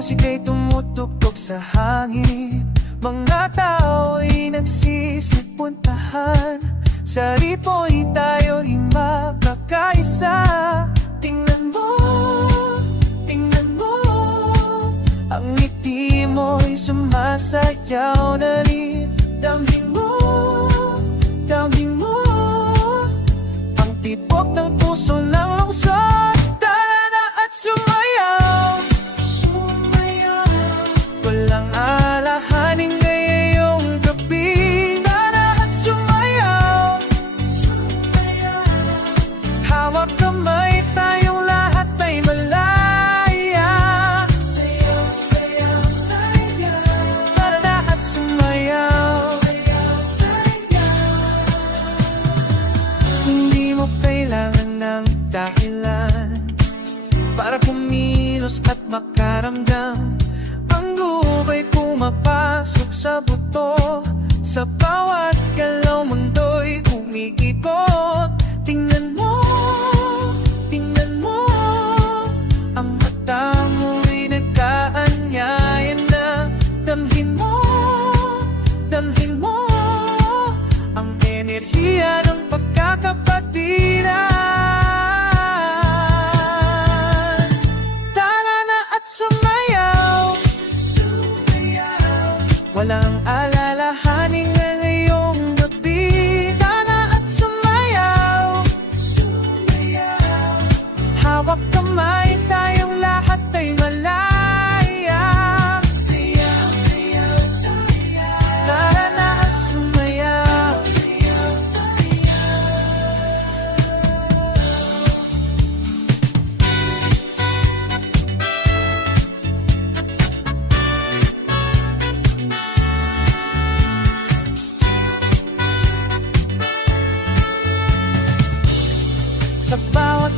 Tapos ika'y tumutuktok sa hangin. Mga tao'y nagsisipuntahan. Sa ritmo'y tayo'y magkakaisa Tingnan mo, tingnan mo. Ang ngiti mo'y sumasayaw na rin. Damhin Para pumilos at makaramdam. Ang buhay pumapasok sa buto Sa bawat alalahanin sa bawat